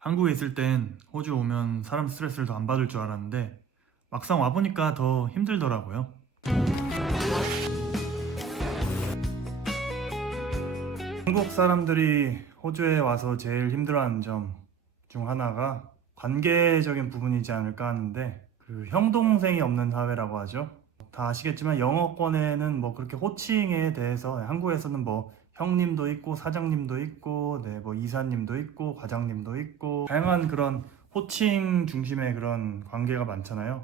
한국에 있을 땐 호주 오면 사람 스트레스를 더 안 받을 줄 알았는데 막상 와보니까 더 힘들더라고요. 한국 사람들이 호주에 와서 제일 힘들어하는 점 중 하나가 관계적인 부분이지 않을까 하는데, 그 형 동생이 없는 사회라고 하죠. 다 아시겠지만 영어권에는 뭐 그렇게 호칭에 대해서 한국에서는 뭐 형님도 있고 사장님도 있고 뭐 이사님도 있고 과장님도 있고 다양한 그런 호칭 중심의 그런 관계가 많잖아요.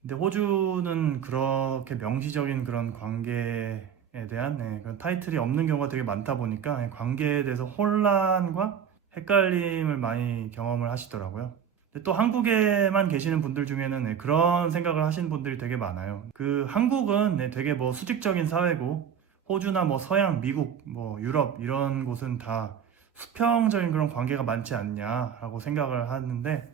근데 호주는 그렇게 명시적인 그런 관계에 대한 그런 타이틀이 없는 경우가 되게 많다 보니까 관계에 대해서 혼란과 헷갈림을 많이 경험을 하시더라고요. 근데 또 한국에만 계시는 분들 중에는 그런 생각을 하시는 분들이 되게 많아요. 그 한국은 되게 뭐 수직적인 사회고, 호주나 뭐 서양, 미국, 뭐 유럽 이런 곳은 다 수평적인 그런 관계가 많지 않냐라고 생각을 하는데,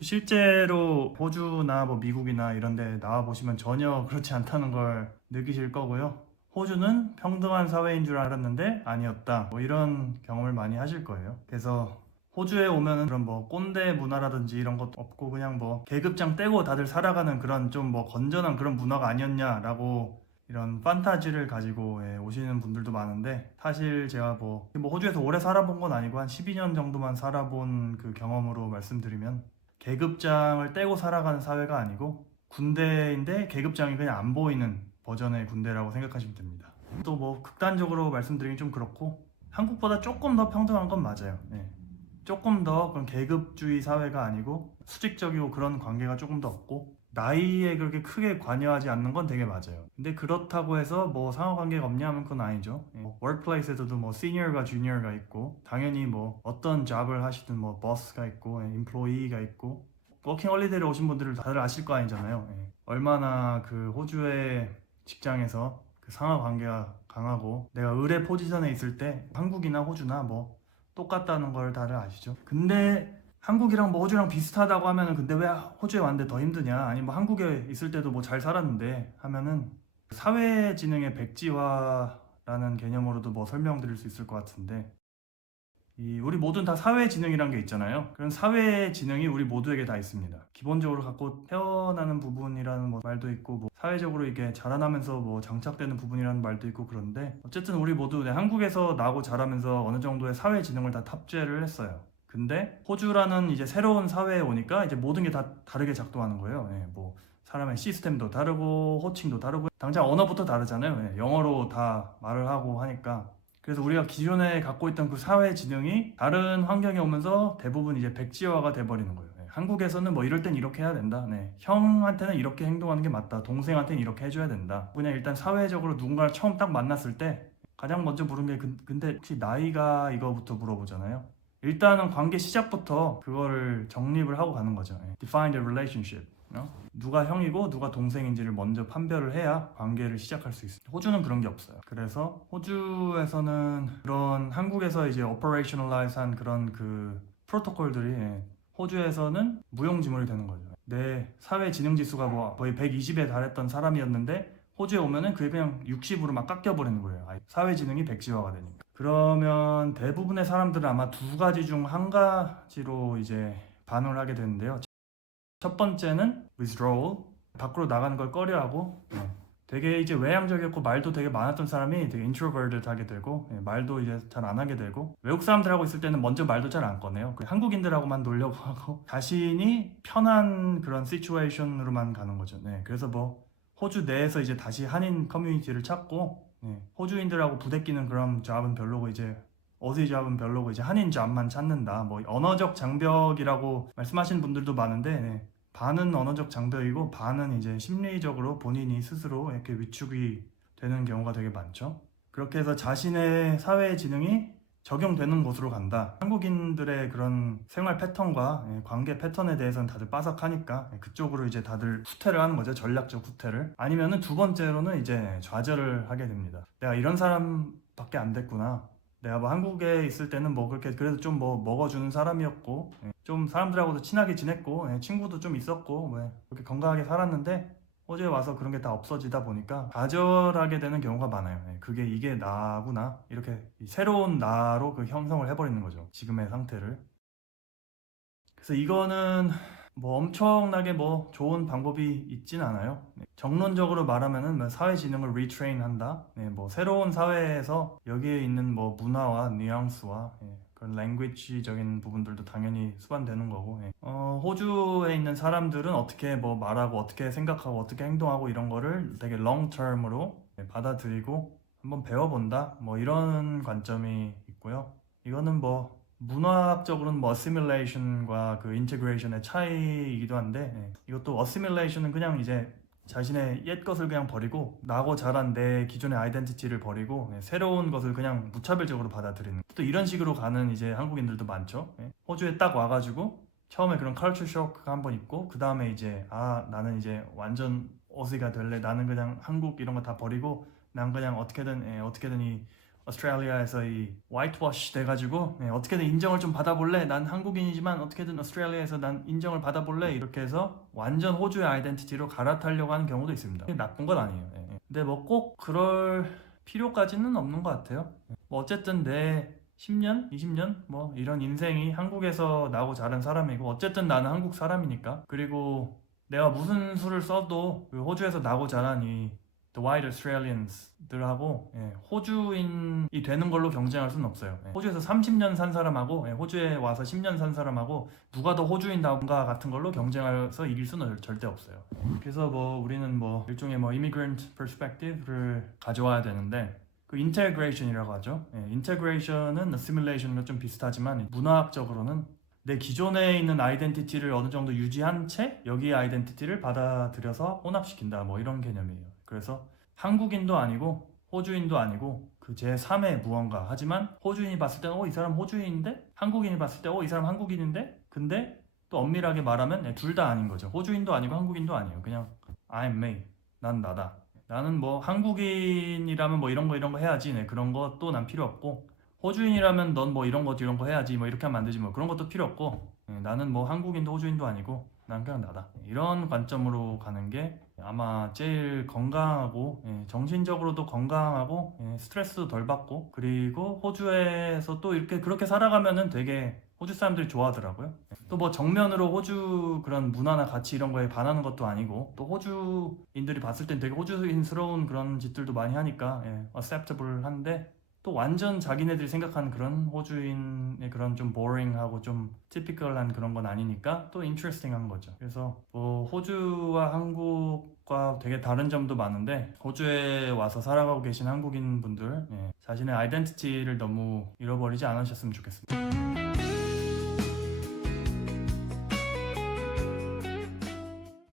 실제로 호주나 뭐 미국이나 이런 데 나와 보시면 전혀 그렇지 않다는 걸 느끼실 거고요. 호주는 평등한 사회인 줄 알았는데 아니었다, 뭐 이런 경험을 많이 하실 거예요. 그래서 호주에 오면은 그런 뭐 꼰대 문화라든지 이런 것도 없고 그냥 뭐 계급장 떼고 다들 살아가는 그런 좀 뭐 건전한 그런 문화가 아니었냐라고 이런 판타지를 가지고 오시는 분들도 많은데, 사실 제가 뭐 호주에서 오래 살아본 건 아니고 한 12년 정도만 살아본 그 경험으로 말씀드리면, 계급장을 떼고 살아가는 사회가 아니고 군대인데 계급장이 그냥 안 보이는 버전의 군대라고 생각하시면 됩니다. 또 뭐 극단적으로 말씀드리긴 좀 그렇고, 한국보다 조금 더 평등한 건 맞아요. 조금 더 그런 계급주의 사회가 아니고 수직적이고 그런 관계가 조금 더 없고, 나이에 그렇게 크게 관여하지 않는 건 되게 맞아요. 근데 그렇다고 해서 뭐 상호관계가 없냐 하면 그건 아니죠. 워크플레이스에서도 뭐 시니어가 주니어가 있고, 당연히 뭐 어떤 잡을 하시든 뭐 버스가 있고 임플로이가 있고, 워킹 홀리데이를 오신 분들을 다들 아실 거 아니잖아요. 얼마나 그 호주의 직장에서 그 상하관계가 강하고, 내가 의뢰 포지션에 있을 때 한국이나 호주나 뭐 똑같다는 걸 다들 아시죠? 근데 한국이랑 뭐 호주랑 비슷하다고 하면은, 근데 왜 호주에 왔는데 더 힘드냐? 아니 뭐 한국에 있을 때도 뭐 잘 살았는데 하면은, 사회지능의 백지화라는 개념으로도 뭐 설명드릴 수 있을 것 같은데, 우리 모두는 다 사회지능이란 게 있잖아요. 그런 사회지능이 우리 모두에게 다 있습니다. 기본적으로 갖고 태어나는 부분이라는 뭐 말도 있고, 뭐 사회적으로 이게 자라나면서 뭐 장착되는 부분이라는 말도 있고, 그런데 어쨌든 우리 모두 한국에서 나고 자라면서 어느 정도의 사회지능을 다 탑재를 했어요. 근데 호주라는 이제 새로운 사회에 오니까 이제 모든 게 다 다르게 작동하는 거예요. 뭐 사람의 시스템도 다르고 호칭도 다르고 당장 언어부터 다르잖아요. 영어로 다 말을 하고 하니까. 그래서 우리가 기존에 갖고 있던 그 사회 지능이 다른 환경에 오면서 대부분 이제 백지화가 돼버리는 거예요. 한국에서는 뭐 이럴 땐 이렇게 해야 된다. 형한테는 이렇게 행동하는 게 맞다. 동생한테는 이렇게 해줘야 된다. 그냥 일단 사회적으로 누군가를 처음 딱 만났을 때 가장 먼저 물은 게 근데 혹시 나이가, 이거부터 물어보잖아요. 일단은 관계 시작부터 그거를 정립을 하고 가는 거죠. Define the relationship. 누가 형이고 누가 동생인지를 먼저 판별을 해야 관계를 시작할 수 있어요. 호주는 그런 게 없어요. 그래서 호주에서는 그런 한국에서 이제 operationalize한 그런 그 프로토콜들이 호주에서는 무용지물이 되는 거죠. 내 사회 지능 지수가 뭐 거의 120에 달했던 사람이었는데 호주에 오면은 그게 그냥 60으로 막 깎여버리는 거예요. 사회 지능이 백지화가 되니까. 그러면 대부분의 사람들은 아마 두 가지 중 한 가지로 이제 반응을 하게 되는데요. 첫 번째는 withdrawal, 밖으로 나가는 걸 꺼려하고, 되게 이제 외향적이었고 말도 되게 많았던 사람이 되게 introverted 하게 되고, 말도 이제 잘 안 하게 되고, 외국 사람들하고 있을 때는 먼저 말도 잘 안 꺼내요. 한국인들하고만 놀려고 하고 자신이 편한 그런 시츄에이션으로만 가는 거죠. 그래서 뭐 호주 내에서 이제 다시 한인 커뮤니티를 찾고, 호주인들하고 부대끼는 그런 잡은 별로고, 이제 어디 잡은 별로고 이제 한인 잡만 찾는다. 뭐 언어적 장벽이라고 말씀하시는 분들도 많은데, 반은 언어적 장벽이고 반은 이제 심리적으로 본인이 스스로 이렇게 위축이 되는 경우가 되게 많죠. 그렇게 해서 자신의 사회 지능이 적용되는 곳으로 간다. 한국인들의 그런 생활 패턴과 관계 패턴에 대해서는 다들 빠삭하니까 그쪽으로 이제 다들 후퇴를 하는 거죠. 전략적 후퇴를. 아니면은 두 번째로는 이제 좌절을 하게 됩니다. 내가 이런 사람밖에 안 됐구나. 내가 뭐 한국에 있을 때는 뭐 그렇게 그래도 좀 뭐 먹어주는 사람이었고, 좀 사람들하고도 친하게 지냈고, 친구도 좀 있었고, 뭐 그렇게 건강하게 살았는데 호주에 와서 그런 게 다 없어지다 보니까 좌절하게 되는 경우가 많아요. 그게 이게 나구나, 이렇게 새로운 나로 그 형성을 해버리는 거죠. 지금의 상태를. 그래서 이거는 뭐 엄청나게 뭐 좋은 방법이 있진 않아요. 정론적으로 말하면은 뭐 사회 지능을 리트레인 한다. 뭐 새로운 사회에서 여기에 있는 뭐 문화와 뉘앙스와 그런 랭귀지적인 부분들도 당연히 수반되는 거고. 호주에 있는 사람들은 어떻게 뭐 말하고 어떻게 생각하고 어떻게 행동하고 이런 거를 되게 롱텀으로 받아들이고 한번 배워본다. 뭐 이런 관점이 있고요. 이거는 뭐 문화학적으로는 뭐 어시밀레이션과 그 인테그레이션의 차이이기도 한데 이것도 어시밀레이션은 그냥 이제 자신의 옛 것을 그냥 버리고 나고 자란 내 기존의 아이덴티티를 버리고 새로운 것을 그냥 무차별적으로 받아들이는 또 이런 식으로 가는 이제 한국인들도 많죠. 호주에 딱 와가지고 처음에 그런 컬처 쇼크가 한번 있고 그 다음에 이제 아 나는 이제 완전 어시가 될래 나는 그냥 한국 이런 거 다 버리고 난 그냥 어떻게든 이 오스트레일리아에서 이 화이트워시 돼가지고 어떻게든 인정을 좀 받아볼래 난 한국인이지만 어떻게든 오스트레일리아에서 난 인정을 받아볼래 이렇게 해서 완전 호주의 아이덴티티로 갈아타려고 하는 경우도 있습니다. 나쁜 건 아니에요. 근데 뭐 꼭 그럴 필요까지는 없는 것 같아요. 뭐 어쨌든 내 10년, 20년 뭐 이런 인생이 한국에서 나고 자란 사람이고 어쨌든 나는 한국 사람이니까 그리고 내가 무슨 수를 써도 그 호주에서 나고 자란 이 The White Australians들하고 호주인이 되는 걸로 경쟁할 수는 없어요. 호주에서 30년 산 사람하고 호주에 와서 10년 산 사람하고 누가 더 호주인다운가 같은 걸로 경쟁해서 이길 수는 절대 없어요. 그래서 뭐 우리는 뭐 일종의 뭐 immigrant perspective를 가져와야 되는데 그 인테그레이션이라고 하죠. 인테그레이션은 assimilation과 좀 비슷하지만 문화학적으로는 내 기존에 있는 아이덴티티를 어느 정도 유지한 채 여기의 아이덴티티를 받아들여서 혼합시킨다 뭐 이런 개념이에요. 그래서 한국인도 아니고 호주인도 아니고 그 제3의 무언가 하지만 호주인이 봤을 때는 이 사람 호주인인데 한국인이 봤을 때 이 사람 한국인인데 근데 또 엄밀하게 말하면 둘 다 아닌 거죠. 호주인도 아니고 한국인도 아니에요. 그냥 I'm me. 난 나다. 나는 뭐 한국인이라면 뭐 이런 거 해야지. 그런 것도 난 필요 없고 호주인이라면 넌 뭐 이런 거 해야지. 뭐 이렇게 하면 안 되지. 뭐 그런 것도 필요 없고 나는 뭐 한국인도 호주인도 아니고 난 그냥 나다. 이런 관점으로 가는 게 아마 제일 건강하고 정신적으로도 건강하고 스트레스도 덜 받고 그리고 호주에서 또 이렇게 그렇게 살아가면은 되게 호주 사람들이 좋아하더라고요. 또 뭐 정면으로 호주 그런 문화나 가치 이런 거에 반하는 것도 아니고 또 호주인들이 봤을 땐 되게 호주인스러운 그런 짓들도 많이 하니까 acceptable 한데 또 완전 자기네들이 생각하는 그런 호주인의 그런 좀 boring하고 좀 typical한 그런 건 아니니까 또 interesting한 거죠. 그래서 뭐 호주와 한국과 되게 다른 점도 많은데 호주에 와서 살아가고 계신 한국인 분들 자신의 아이덴티티를 너무 잃어버리지 않으셨으면 좋겠습니다.